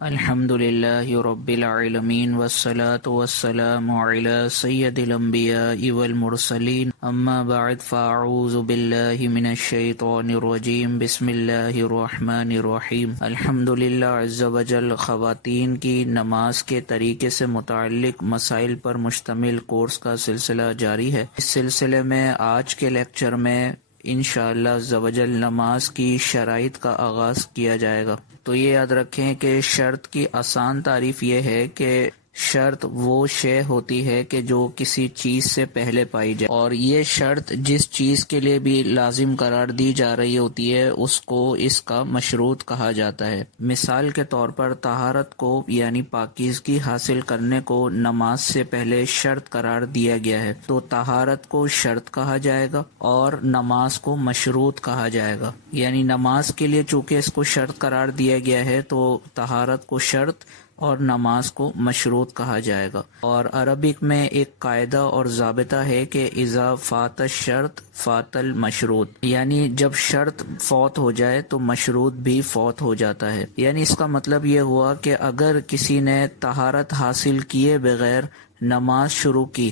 الحمد للہ رب العالمین والصلاة والسلام علی سید الانبیاء والمرسلین اما بعد فاعوذ باللہ من الشیطان الرجیم بسم اللہ الرحمن الرحیم الحمد للہ عز وجل خواتین کی نماز کے طریقے سے متعلق مسائل پر مشتمل کورس کا سلسلہ جاری ہے۔ اس سلسلے میں آج کے لیکچر میں انشاءاللہ عز وجل نماز کی شرائط کا آغاز کیا جائے گا۔ تو یہ یاد رکھیں کہ شرط کی آسان تعریف یہ ہے کہ شرط وہ شے ہوتی ہے کہ جو کسی چیز سے پہلے پائی جائے، اور یہ شرط جس چیز کے لیے بھی لازم قرار دی جا رہی ہوتی ہے اس کو اس کا مشروط کہا جاتا ہے۔ مثال کے طور پر طہارت کو یعنی پاکیزگی حاصل کرنے کو نماز سے پہلے شرط قرار دیا گیا ہے، تو طہارت کو شرط کہا جائے گا اور نماز کو مشروط کہا جائے گا۔ یعنی نماز کے لیے چونکہ اس کو شرط قرار دیا گیا ہے تو طہارت کو شرط اور نماز کو مشروط کہا جائے گا۔ اور عربک میں ایک قاعدہ اور ضابطہ ہے کہ اذا فات الشرط فات المشروط، یعنی جب شرط فوت ہو جائے تو مشروط بھی فوت ہو جاتا ہے۔ یعنی اس کا مطلب یہ ہوا کہ اگر کسی نے طہارت حاصل کیے بغیر نماز شروع کی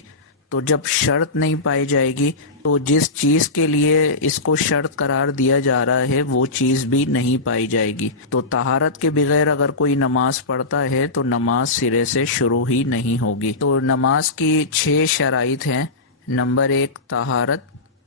تو جب شرط نہیں پائی جائے گی تو جس چیز کے لیے اس کو شرط قرار دیا جا رہا ہے وہ چیز بھی نہیں پائی جائے گی۔ تو طہارت کے بغیر اگر کوئی نماز پڑھتا ہے تو نماز سرے سے شروع ہی نہیں ہوگی۔ تو نماز کی 6 شرائط ہیں۔ نمبر 1 طہارت،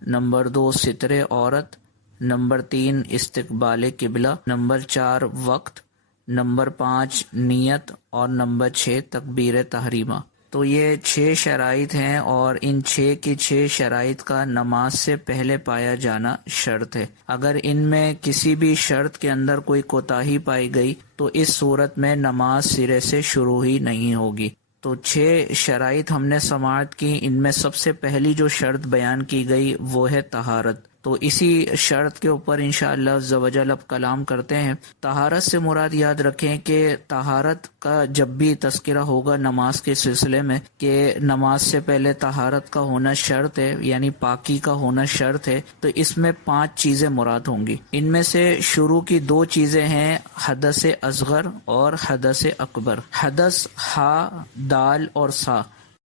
نمبر 2 ستر عورت، نمبر 3 استقبال قبلہ، نمبر 4 وقت، نمبر 5 نیت، اور نمبر 6 تکبیر تحریمہ۔ تو یہ 6 شرائط ہیں اور ان 6 کی 6 شرائط کا نماز سے پہلے پایا جانا شرط ہے۔ اگر ان میں کسی بھی شرط کے اندر کوئی کوتاہی پائی گئی تو اس صورت میں نماز سرے سے شروع ہی نہیں ہوگی۔ تو 6 شرائط ہم نے سماعت کی، ان میں سب سے پہلی جو شرط بیان کی گئی وہ ہے طہارت۔ تو اسی شرط کے اوپر انشاءاللہ عز و جل اب کلام کرتے ہیں۔ طہارت سے مراد یاد رکھیں کہ طہارت کا جب بھی تذکرہ ہوگا نماز کے سلسلے میں کہ نماز سے پہلے طہارت کا ہونا شرط ہے، یعنی پاکی کا ہونا شرط ہے، تو اس میں 5 چیزیں مراد ہوں گی۔ ان میں سے شروع کی 2 چیزیں ہیں حدث اصغر اور حدث اکبر۔ حدث ہا، دال اور سا۔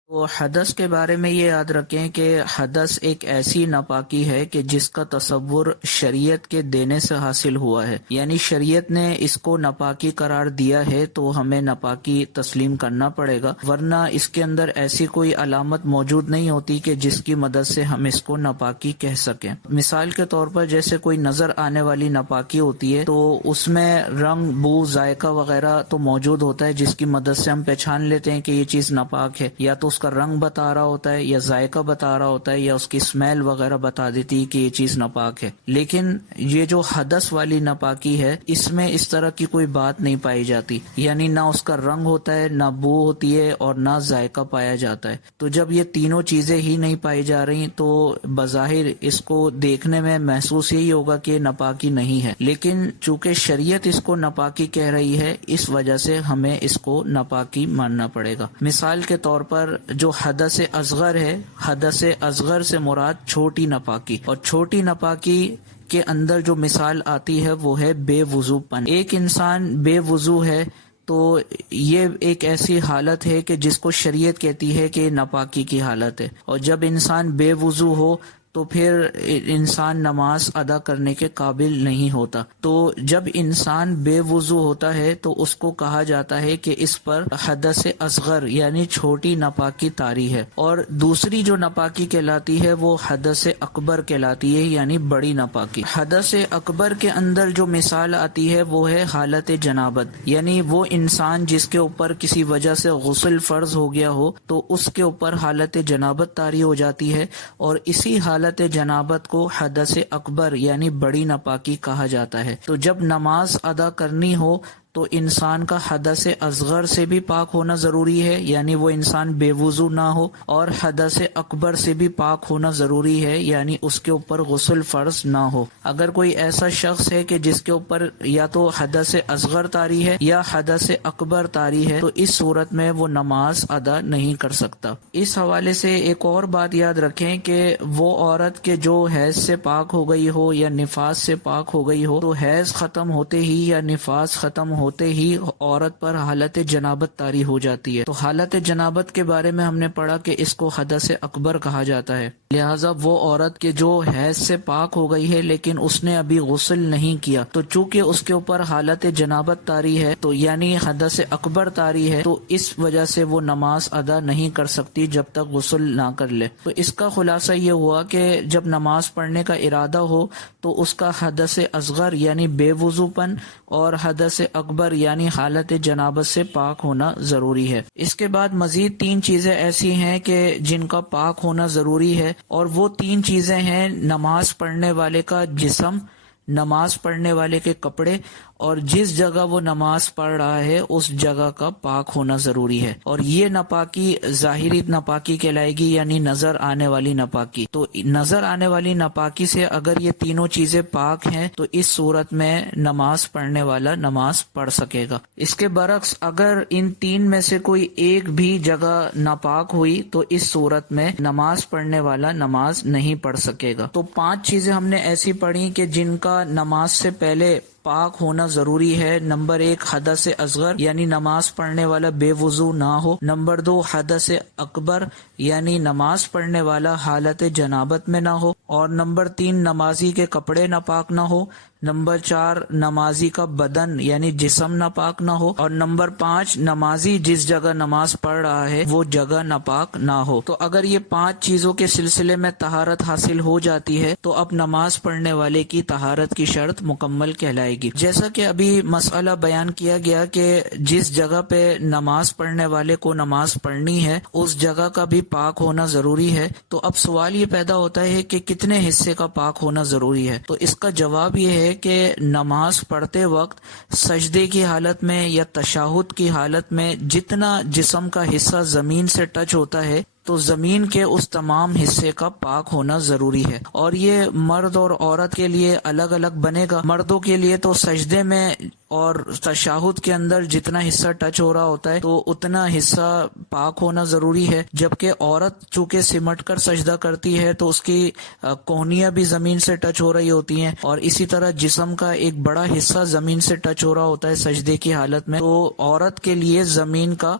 تو حدث کے بارے میں یہ یاد رکھیں کہ حدث ایک ایسی ناپاکی ہے کہ جس کا تصور شریعت کے دینے سے حاصل ہوا ہے، یعنی شریعت نے اس کو ناپاکی قرار دیا ہے تو ہمیں ناپاکی تسلیم کرنا پڑے گا، ورنہ اس کے اندر ایسی کوئی علامت موجود نہیں ہوتی کہ جس کی مدد سے ہم اس کو ناپاکی کہہ سکیں۔ مثال کے طور پر جیسے کوئی نظر آنے والی ناپاکی ہوتی ہے تو اس میں رنگ، بو، ذائقہ وغیرہ تو موجود ہوتا ہے جس کی مدد سے ہم پہچان لیتے ہیں کہ یہ چیز ناپاک ہے، یا تو اس کا رنگ بتا رہا ہوتا ہے یا ذائقہ بتا رہا ہوتا ہے یا اس کی اسمیل وغیرہ بتا دیتی ہے کہ یہ چیز ناپاک ہے۔ لیکن یہ جو حدث والی ناپاکی ہے اس میں اس طرح کی کوئی بات نہیں پائی جاتی، یعنی نہ اس کا رنگ ہوتا ہے، نہ بو ہوتی ہے اور نہ ذائقہ پایا جاتا ہے۔ تو جب یہ تینوں چیزیں ہی نہیں پائی جا رہی تو بظاہر اس کو دیکھنے میں محسوس یہی ہوگا کہ ناپاکی نہیں ہے، لیکن چونکہ شریعت اس کو ناپاکی کہہ رہی ہے اس وجہ سے ہمیں اس کو ناپاکی ماننا پڑے گا۔ مثال کے طور پر جو حدث اصغر ہے، حدث اصغر سے مراد چھوٹی ناپاکی، اور چھوٹی ناپاکی کے اندر جو مثال آتی ہے وہ ہے بے وضو پن۔ ایک انسان بے وضو ہے تو یہ ایک ایسی حالت ہے کہ جس کو شریعت کہتی ہے کہ ناپاکی کی حالت ہے، اور جب انسان بے وضو ہو تو پھر انسان نماز ادا کرنے کے قابل نہیں ہوتا۔ تو جب انسان بے وضو ہوتا ہے تو اس کو کہا جاتا ہے کہ اس پر حدث اصغر یعنی چھوٹی ناپاکی طاری ہے، اور دوسری جو ناپاکی کہلاتی ہے وہ حدث اکبر کہلاتی ہے، یعنی بڑی ناپاکی۔ حدث اکبر کے اندر جو مثال آتی ہے وہ ہے حالت جنابت، یعنی وہ انسان جس کے اوپر کسی وجہ سے غسل فرض ہو گیا ہو تو اس کے اوپر حالت جنابت طاری ہو جاتی ہے، اور اسی حالت جنابت کو حدث اکبر یعنی بڑی ناپاکی کہا جاتا ہے۔ تو جب نماز ادا کرنی ہو تو انسان کا حدث اصغر سے بھی پاک ہونا ضروری ہے، یعنی وہ انسان بے وضو نہ ہو، اور حدث اکبر سے بھی پاک ہونا ضروری ہے، یعنی اس کے اوپر غسل فرض نہ ہو۔ اگر کوئی ایسا شخص ہے کہ جس کے اوپر یا تو حدث اصغر طاری ہے یا حدث اکبر طاری ہے تو اس صورت میں وہ نماز ادا نہیں کر سکتا۔ اس حوالے سے ایک اور بات یاد رکھیں کہ وہ عورت کے جو حیض سے پاک ہو گئی ہو یا نفاس سے پاک ہو گئی ہو تو حیض ختم ہوتے ہی یا نفاس ختم ہوتے ہی عورت پر حالت جنابت طاری ہو جاتی ہے۔ تو حالت جنابت کے بارے میں ہم نے پڑھا کہ اس کو حدث اکبر کہا جاتا ہے، لہٰذا وہ عورت کے جو حیض سے پاک ہو گئی ہے لیکن اس نے ابھی غسل نہیں کیا، تو چونکہ اس کے اوپر حالت جنابت طاری ہے، تو یعنی حدث اکبر طاری ہے، تو اس وجہ سے وہ نماز ادا نہیں کر سکتی جب تک غسل نہ کر لے۔ تو اس کا خلاصہ یہ ہوا کہ جب نماز پڑھنے کا ارادہ ہو تو اس کا حدث اصغر یعنی بے وضو پن اور حدث اکبر یعنی حالت جنابت سے پاک ہونا ضروری ہے۔ اس کے بعد مزید 3 چیزیں ایسی ہیں کہ جن کا پاک ہونا ضروری ہے، اور وہ 3 چیزیں ہیں نماز پڑھنے والے کا جسم، نماز پڑھنے والے کے کپڑے، اور جس جگہ وہ نماز پڑھ رہا ہے اس جگہ کا پاک ہونا ضروری ہے۔ اور یہ ناپاکی ظاہری ناپاکی کہلائے گی، یعنی نظر آنے والی ناپاکی۔ تو نظر آنے والی ناپاکی سے اگر یہ تینوں چیزیں پاک ہیں تو اس صورت میں نماز پڑھنے والا نماز پڑھ سکے گا۔ اس کے برعکس اگر ان 3 میں سے کوئی ایک بھی جگہ ناپاک ہوئی تو اس صورت میں نماز پڑھنے والا نماز نہیں پڑھ سکے گا۔ تو 5 چیزیں ہم نے ایسی پڑھی کہ جن کا نماز سے پہلے پاک ہونا ضروری ہے۔ نمبر 1 حدث اصغر یعنی نماز پڑھنے والا بے وضو نہ ہو۔ نمبر 2 حدث اکبر یعنی نماز پڑھنے والا حالت جنابت میں نہ ہو۔ اور نمبر 3 نمازی کے کپڑے ناپاک نہ ہو۔ نمبر 4 نمازی کا بدن یعنی جسم ناپاک نہ ہو۔ اور نمبر 5 نمازی جس جگہ نماز پڑھ رہا ہے وہ جگہ ناپاک نہ ہو۔ تو اگر یہ 5 چیزوں کے سلسلے میں طہارت حاصل ہو جاتی ہے تو اب نماز پڑھنے والے کی طہارت کی شرط مکمل کہلائے گی۔ جیسا کہ ابھی مسئلہ بیان کیا گیا کہ جس جگہ پہ نماز پڑھنے والے کو نماز پڑھنی ہے اس جگہ کا بھی پاک ہونا ضروری ہے، تو اب سوال یہ پیدا ہوتا ہے کہ کتنے حصے کا پاک ہونا ضروری ہے؟ تو اس کا جواب یہ ہے کہ نماز پڑھتے وقت سجدے کی حالت میں یا تشہد کی حالت میں جتنا جسم کا حصہ زمین سے ٹچ ہوتا ہے تو زمین کے اس تمام حصے کا پاک ہونا ضروری ہے۔ اور یہ مرد اور عورت کے لیے الگ الگ بنے گا۔ مردوں کے لیے تو سجدے میں اور تشہد کے اندر جتنا حصہ ٹچ ہو رہا ہوتا ہے تو اتنا حصہ پاک ہونا ضروری ہے، جبکہ عورت چونکہ سمٹ کر سجدہ کرتی ہے تو اس کی کوہنیاں بھی زمین سے ٹچ ہو رہی ہوتی ہیں، اور اسی طرح جسم کا ایک بڑا حصہ زمین سے ٹچ ہو رہا ہوتا ہے سجدے کی حالت میں۔ تو عورت کے لیے زمین کا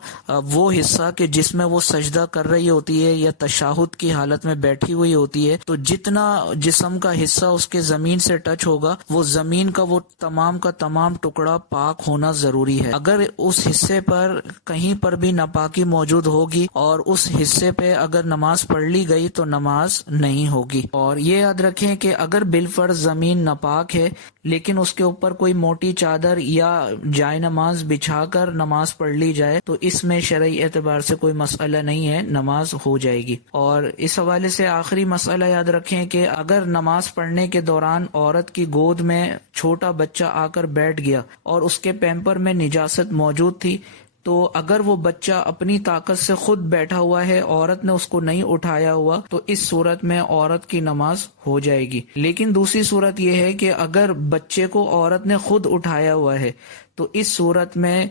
وہ حصہ کہ جس میں وہ سجدہ کر رہی ہوتی ہے یا تشہد کی حالت میں بیٹھی ہوئی ہوتی ہے، تو جتنا جسم کا حصہ اس کے زمین سے ٹچ ہوگا وہ زمین کا وہ تمام کا تمام ٹکڑا پاک ہونا ضروری ہے۔ اگر اس حصے پر کہیں پر بھی ناپاکی موجود ہوگی اور اس حصے پہ اگر نماز پڑھ لی گئی تو نماز نہیں ہوگی۔ اور یہ یاد رکھیں کہ اگر بالفرض زمین ناپاک ہے لیکن اس کے اوپر کوئی موٹی چادر یا جائے نماز بچھا کر نماز پڑھ لی جائے تو اس میں شرعی اعتبار سے کوئی مسئلہ نہیں ہے، نماز ہو جائے گی۔ اور اس حوالے سے آخری مسئلہ یاد رکھیں کہ اگر نماز پڑھنے کے دوران عورت کی گود میں چھوٹا بچہ آ کر بیٹھ گیا اور اس کے پیمپر میں نجاست موجود تھی، تو اگر وہ بچہ اپنی طاقت سے خود بیٹھا ہوا ہے، عورت نے اس کو نہیں اٹھایا ہوا، تو اس صورت میں عورت کی نماز ہو جائے گی۔ لیکن دوسری صورت یہ ہے کہ اگر بچے کو عورت نے خود اٹھایا ہوا ہے تو اس صورت میں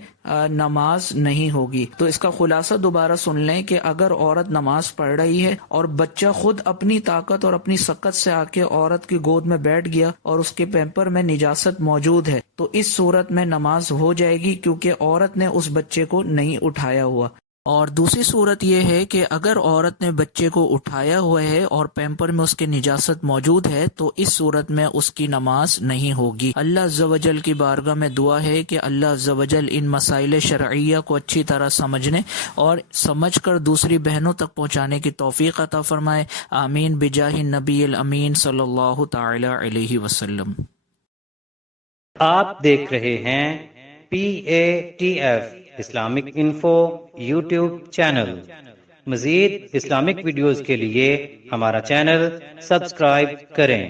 نماز نہیں ہوگی۔ تو اس کا خلاصہ دوبارہ سن لیں کہ اگر عورت نماز پڑھ رہی ہے اور بچہ خود اپنی طاقت اور اپنی سکت سے آ کے عورت کی گود میں بیٹھ گیا اور اس کے پیمپر میں نجاست موجود ہے تو اس صورت میں نماز ہو جائے گی، کیونکہ عورت نے اس بچے کو نہیں اٹھایا ہوا۔ اور دوسری صورت یہ ہے کہ اگر عورت نے بچے کو اٹھایا ہوا ہے اور پیمپر میں اس کے نجاست موجود ہے تو اس صورت میں اس کی نماز نہیں ہوگی۔ اللہ عز و جل کی بارگاہ میں دعا ہے کہ اللہ عز و جل ان مسائل شرعیہ کو اچھی طرح سمجھنے اور سمجھ کر دوسری بہنوں تک پہنچانے کی توفیق عطا فرمائے۔ آمین بجاہ النبی الامین صلی اللہ تعالی علیہ وسلم۔ آپ دیکھ رہے ہیں PATF Islamic info YouTube channel. مزید اسلامک ویڈیوز کے لیے ہمارا چینل سبسکرائب کریں۔